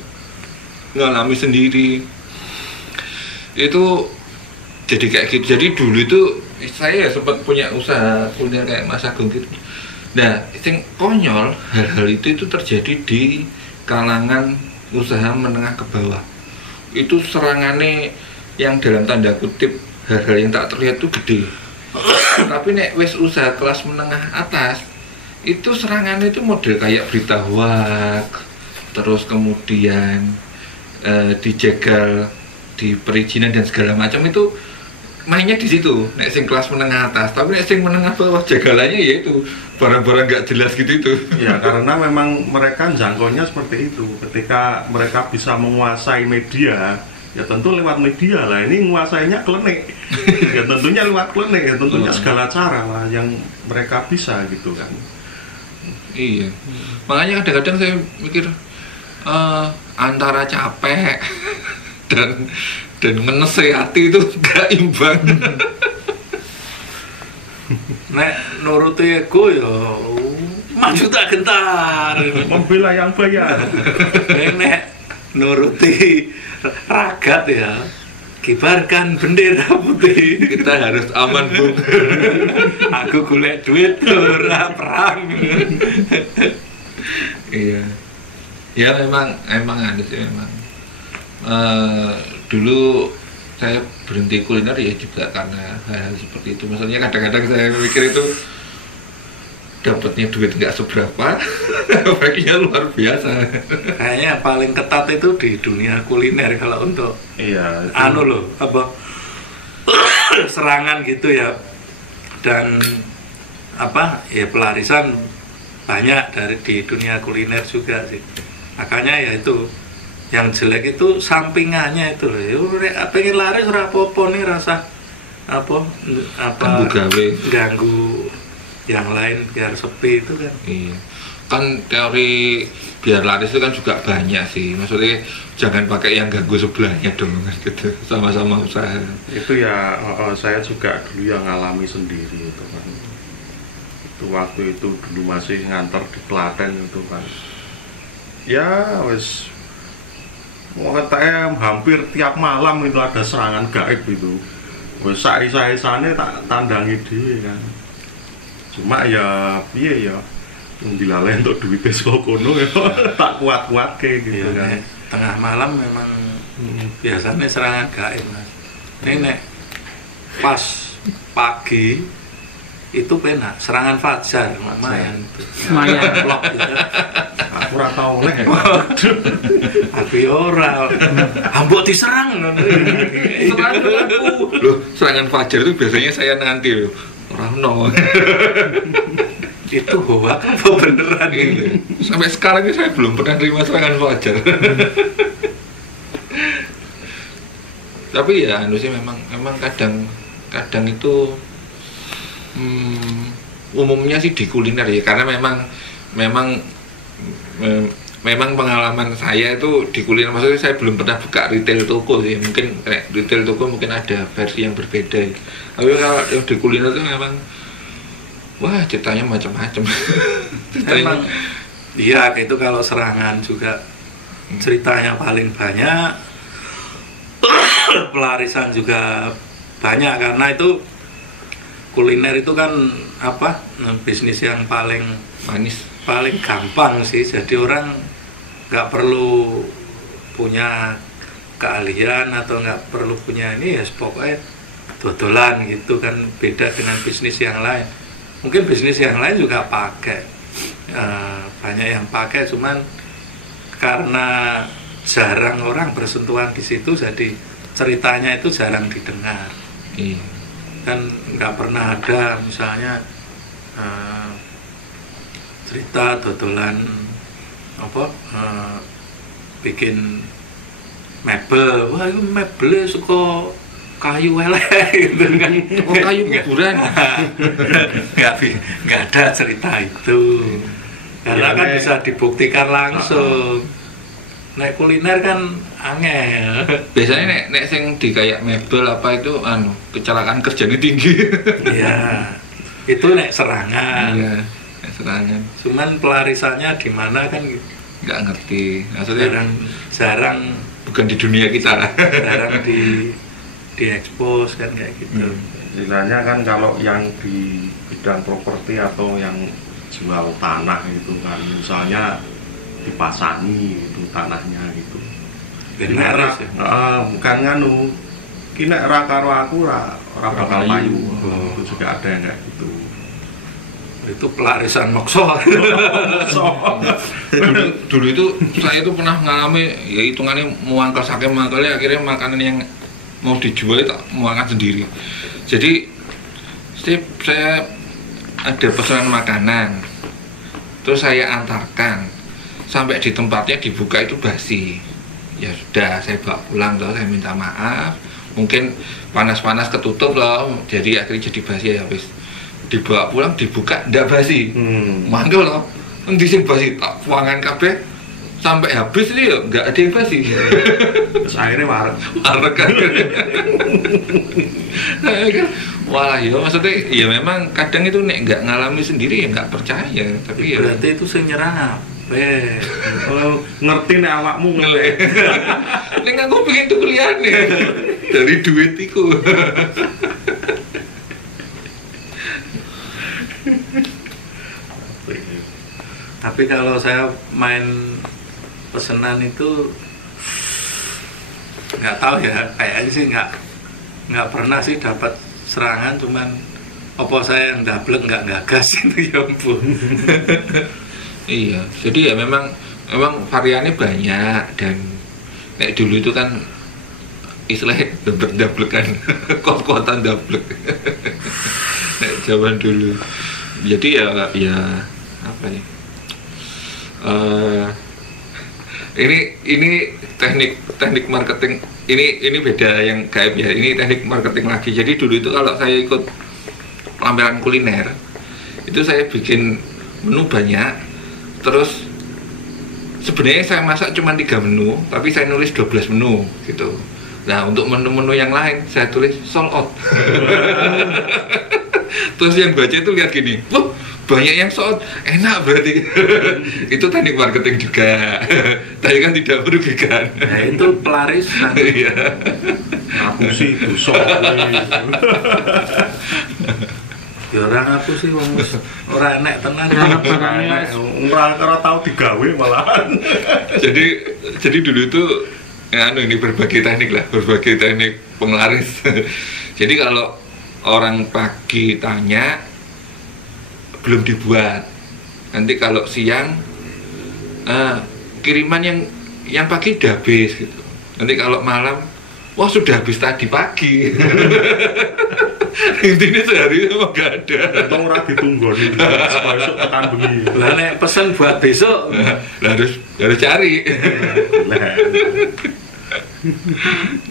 ngalami sendiri itu jadi kayak gitu. Jadi dulu itu saya sempat punya usaha kuliner kayak Mas Agung gitu. Nah, yang konyol hal-hal itu terjadi di kalangan usaha menengah ke bawah. Itu serangannya yang dalam tanda kutip hal-hal yang tak terlihat itu gede. Tapi nek wes usaha kelas menengah atas itu serangannya itu model kayak berita hoax, terus kemudian dijegal di perizinan dan segala macam itu mainnya di situ. Nek sing kelas menengah atas, tapi nek sing menengah bawah jagalannya yaitu barang-barang nggak jelas gitu itu. Ya karena memang mereka jangkaunya seperti itu. Ketika mereka bisa menguasai media, ya tentu lewat media lah. Ini menguasainya klenik. Ya tentunya lewat klenik, ya tentunya segala cara lah yang mereka bisa gitu kan. Iya. Makanya kadang-kadang saya mikir antara capek dan menasehati itu gak imbang. Nek nuruti ego ya maju tak gentar. Membela yang bayar. Nek nuruti ragat ya kibarkan bendera putih. Kita harus aman, Bu. Aku golek duit ora perang. Iya. Ya memang ada sih memang. Dulu saya berhenti kuliner ya juga karena hal seperti itu. Maksudnya kadang-kadang saya mikir itu dapatnya duit nggak seberapa, efeknya luar biasa. Kayaknya paling ketat itu di dunia kuliner kalau untuk Iya. anu loh apa serangan gitu ya, dan apa ya pelarisan banyak dari di dunia kuliner juga sih. Makanya ya itu yang jelek itu sampingannya itu loh. Ya pengen laris ora apa-apa nih rasa apa ganggu yang lain biar sepi itu kan. Iya. Kan teori biar laris itu kan juga banyak sih. Maksudnya jangan pakai yang ganggu sebelahnya dong gitu. Sama-sama usaha. Itu ya saya juga dulu yang ngalami sendiri itu kan. Itu waktu itu dulu masih nganter di Klaten itu kan. Ya wes katanya hampir tiap malam itu ada serangan gaib itu. Wes sae-saesane tak tandangi dhewe kan. Cuma ya piye ya dilalen untuk duitnya saka kono ya tak kuat-kuatke gitu Ya, kan. tengah malam memang biasanya serangan gaib Mas. Ini nek pas pagi itu penak serangan fajar lumayan. Lumayan. Blok gitu. Aku ora tau oleh. Aku ya ora. Ambok diserang ngono. Serangan aku. Loh, serangan fajar itu biasanya saya nanti loh. Orang Itu hoax apa beneran ini? Sampai sekarang ini saya belum pernah terima serangan fajar. Tapi ya anu sih memang kadang itu umumnya sih di kuliner ya, karena memang pengalaman saya itu di kuliner, maksudnya saya belum pernah buka retail toko sih. Mungkin retail toko mungkin ada versi yang berbeda ya. Tapi kalau di kuliner itu memang wah ceritanya macam-macam. Memang iya itu kalau serangan juga ceritanya paling banyak. Pelarisan juga banyak karena itu kuliner itu kan apa bisnis yang paling gampang sih. Jadi orang nggak perlu punya keahlian atau nggak perlu punya ini ya pokoknya dodolan gitu kan. Beda dengan bisnis yang lain. Mungkin bisnis yang lain juga pakai banyak yang pakai, cuman karena jarang orang bersentuhan di situ jadi ceritanya itu jarang didengar. Iya. Kan nggak pernah ada misalnya cerita dodolan apa bikin mebel, wah itu mebelnya suka kayu elek gitu kan. Oh, kayu kuburan. nggak ada cerita itu karena Ya, kan bisa dibuktikan langsung. nek kuliner kan angel. Biasanya nek sing di kayak mebel apa itu kecelakaan kerjanya tinggi. Iya. Itu nek serangan. Iya, nek serangan. Cuman pelarisannya di mana kan Nggak ngerti. Maksudnya jarang bukan di dunia kita lah. jarang diekspos kan kayak gitu. Istilahnya kan kalau yang di bidang properti atau yang jual tanah itu kan misalnya dipasangi itu tanahnya gitu. Benar sih. Bukan nganu. Ki nek ra karo aku ora bakal payu. Oh. Itu juga ada yang kayak gitu. Itu pelarisan makso. dulu itu saya itu pernah mengalami ya hitungannya mau angkel sakit mangkelnya akhirnya makanan yang mau dijual itu mau angkat sendiri. Jadi saya ada pesanan makanan terus saya antarkan sampai di tempatnya dibuka itu basi. Ya sudah saya bawa pulang loh, saya minta maaf mungkin panas-panas ketutup loh jadi akhirnya jadi basi ya habis dibawa pulang dibuka ndak basi mangkel loh nanti sing basi tak puangan kabeh sampai habis ini ya nggak ada yang basi. Terus akhirnya Arek kan. Wah ya maksudnya ya memang kadang itu nek nggak ngalami sendiri ya nggak percaya tapi ya Berarti itu sing nyerang apa? ngerti nek awakmu ngelek. Nek aku pengen tuh kuliahne dari duit iku. Tapi kalau saya main pesenan itu nggak tahu ya, kayaknya sih nggak pernah sih dapat serangan, cuman apa saya yang dablek nggak gagas itu ya ampun. Iya, jadi ya memang variannya banyak dan nek dulu itu kan istilahnya dablekan kos-kosan dablek. Nek zaman dulu. Jadi ya apa ya? Ini teknik marketing ini beda yang gaib ya. Ini teknik marketing lagi. Jadi dulu itu kalau saya ikut pameran kuliner itu saya bikin menu banyak. Terus sebenarnya saya masak cuma 3 menu, tapi saya nulis 12 menu gitu. Nah untuk menu-menu yang lain saya tulis sold out. Terus yang baca itu lihat gini, wah banyak yang sold, enak berarti. Itu teknik marketing juga. Tapi kan tidak merugikan. Nah itu pelaris. Iya. aku sih busuk. Ya orang aku sih ora enek tenan. Ora tau digawe malahan. jadi dulu itu ini berbagai teknik penglaris. Jadi kalau orang pagi tanya belum dibuat, nanti kalau siang kiriman yang pagi udah habis gitu, nanti kalau malam wah sudah habis tadi pagi. Intinya sehari itu gak ada. Atau ora ditunggu nih besok tekan bengi. Lah nek pesen buat besok harus cari.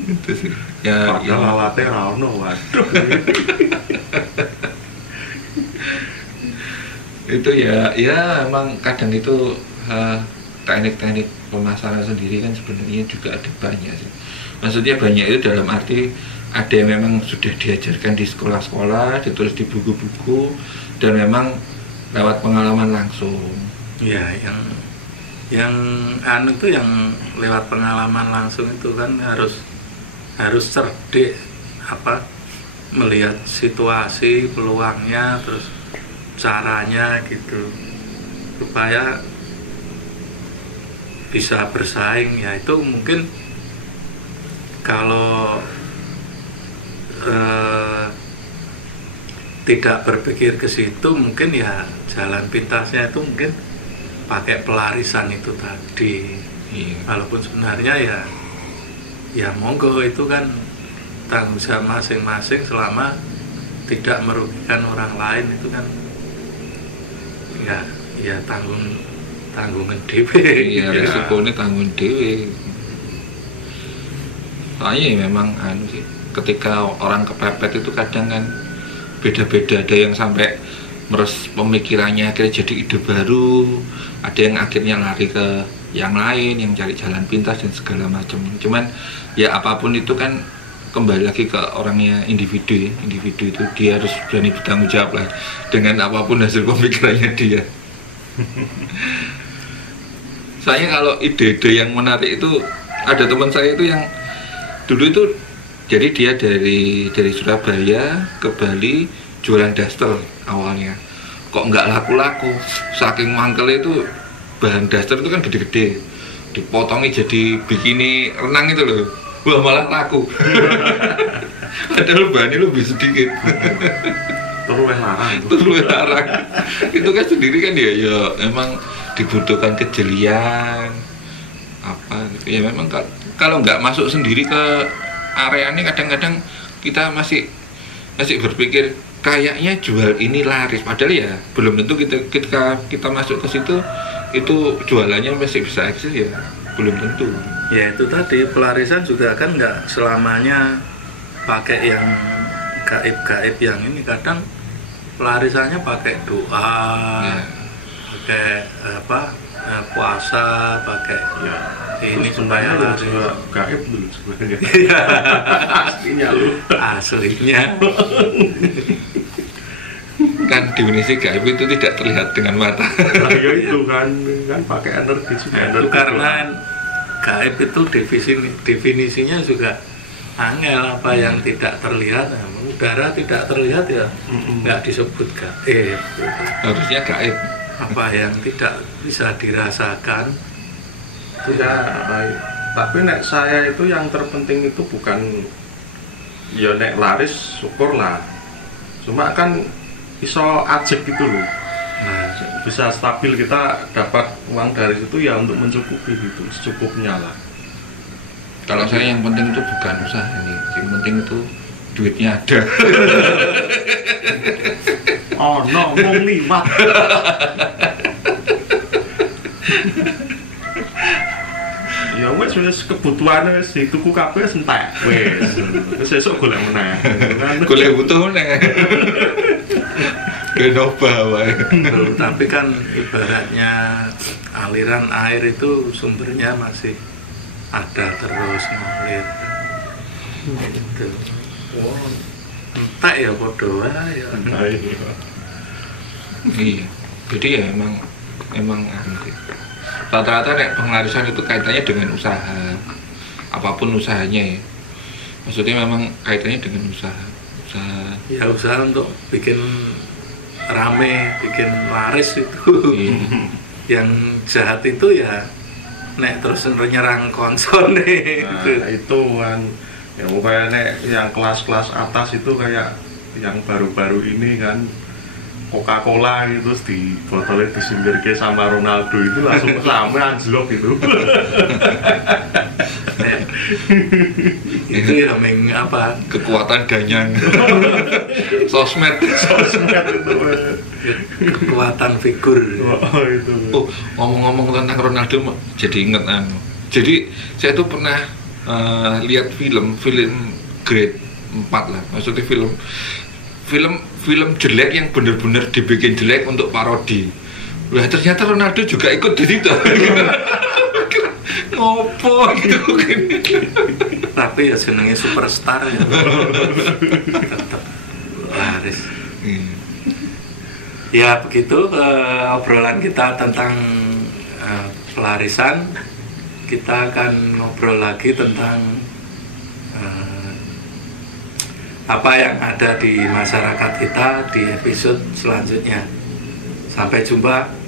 Itu sih. Ya Lawate ra ono, waduh. Itu ya emang kadang itu teknik-teknik pemasaran sendiri kan sebenarnya juga ada banyak sih. Maksudnya banyak itu dalam arti ada yang memang sudah diajarkan di sekolah-sekolah, ditulis di buku-buku, dan memang lewat pengalaman langsung. ya yang itu yang lewat pengalaman langsung itu kan harus cerdik melihat situasi, peluangnya, terus caranya gitu supaya bisa bersaing. Ya itu mungkin kalau tidak berpikir ke situ mungkin ya jalan pintasnya itu mungkin pakai pelarisan itu tadi. Iya. Walaupun sebenarnya ya monggo itu kan tanggung jawab masing-masing selama tidak merugikan orang lain itu kan ya tanggungan dhewe. Iya, resikonya tanggung dhewe. Soalnya memang sih ketika orang kepepet itu kadang kan beda-beda, ada yang sampai meres pemikirannya akhirnya jadi ide baru, ada yang akhirnya lari ke yang lain, yang cari jalan pintas dan segala macam. Cuman ya apapun itu kan kembali lagi ke orangnya, individu ya. Individu itu dia harus berani bertanggung jawab lah dengan apapun hasil pemikirannya dia. Soalnya kalau ide-ide yang menarik itu, ada teman saya itu yang dulu itu, jadi dia dari Surabaya ke Bali jualan daster awalnya, kok nggak laku-laku, saking mangkelnya itu. Bahan daster itu kan gede-gede, dipotongi jadi bikini renang itu loh, wah malah laku. Padahal bahannya lebih sedikit. Terus larang. Itu kan sendiri kan ya emang dibutuhkan kejelian apa gitu. Ya memang kalau nggak masuk sendiri ke area ini, kadang-kadang kita masih berpikir kayaknya jual ini laris, padahal ya belum tentu kita masuk ke situ itu jualannya masih bisa eksis, ya belum tentu. Ya itu tadi, pelarisan juga kan nggak selamanya pakai yang gaib-gaib yang ini, kadang pelarisannya pakai doa ya. Pakai puasa, pakai ya. Ini supaya laris. Gaib dulu sebenarnya. Aslinya Kan definisi gaib itu tidak terlihat dengan mata. Nah, ya itu kan pakai energi juga. Itu karena gaib itu definisinya juga angel, apa yang tidak terlihat. Nah, udara tidak terlihat ya nggak disebut gaib. Harusnya gaib. Apa yang tidak bisa dirasakan ya, tapi nek saya itu yang terpenting itu bukan ya nek laris syukurlah, cuma kan iso ajek gitu loh. Nah, bisa stabil, kita dapat uang dari situ ya untuk mencukupi gitu, secukupnya lah. Kalau saya yang penting itu bukan usaha ini, yang penting itu duitnya ada. Oh no, ngomong liwat. Ya wes kebutuhane wis dituku kabeh entek. Wis sesuk golek meneh. Golek butuh meneh. Genova wae. Tapi kan ibaratnya aliran air itu sumbernya masih ada terus ngalir. Gitu. Oh, entek ya padha wae ya. Iya. Jadi ya emang rata-rata nek penglarisan itu kaitannya dengan usaha, apapun usahanya ya. Maksudnya memang kaitannya dengan usaha. Ya usaha untuk bikin rame, bikin laris itu. Iya. Yang jahat itu ya nek terus nyerang konsol nih. Nah, itu kan ya pokoknya nek yang kelas-kelas atas itu kayak yang baru-baru ini kan Coca-Cola gitu, terus di botolnya disindirke sama Ronaldo itu langsung sampe anjlok gitu. Itu ya apa? Kekuatan ganyang. Sosmed itu. Kekuatan figur. Oh itu. Oh, ngomong-ngomong tentang Ronaldo jadi inget Jadi saya tuh pernah lihat film grade 4 lah. Maksudnya film jelek yang benar-benar dibikin jelek untuk parodi. Wah, ternyata Ronaldo juga ikut di situ. Ngopo gitu kan. Tapi ya senengnya superstar ya. Tetap laris. Ya begitu obrolan kita tentang pelarisan. Kita akan ngobrol lagi tentang apa yang ada di masyarakat kita di episode selanjutnya. Sampai jumpa.